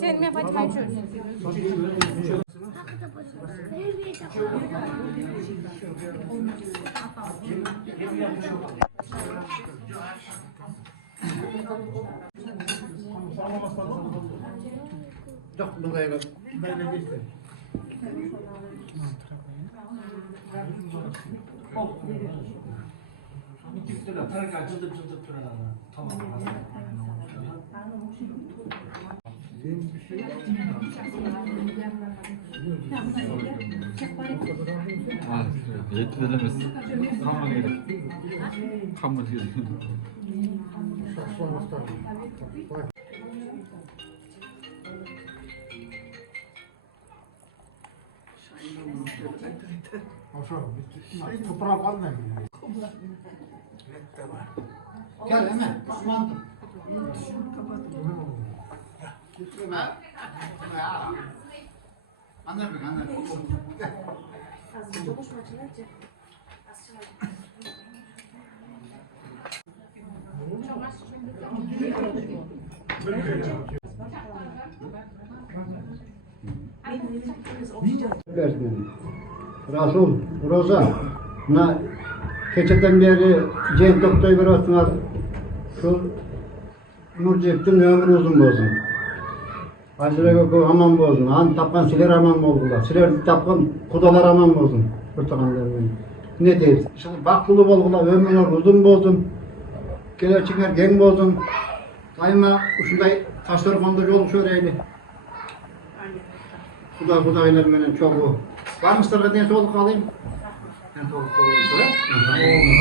Sen mi yapar çaycıyorsun? Yok, buraya bak. Yetkilemez. Hamur gerek. Hamur gerek. Toprağa kalmıyor. Gel hemen. Mantı. Anlar bak, anlar. Rasul, Roza, na keçeden beri Cenk Doktor'u veriyorsunlar. Şu Nurcek'tin ömrü uzun bozun. Aşırı gökü aman bozun. Han tapan siler aman bozdular. Siler tapan kudalar aman bozun. Kurtakanlar beni. Ne diyeyim? Baklılı bolgular ömrü uzun bozun. Gelir çıkar gen bozun. Daima şunday taşlar kondu yol şöyleydi. Kudaylar benim çoğu. Var mı sırada diye soluk alayım? Ben soluk alayım.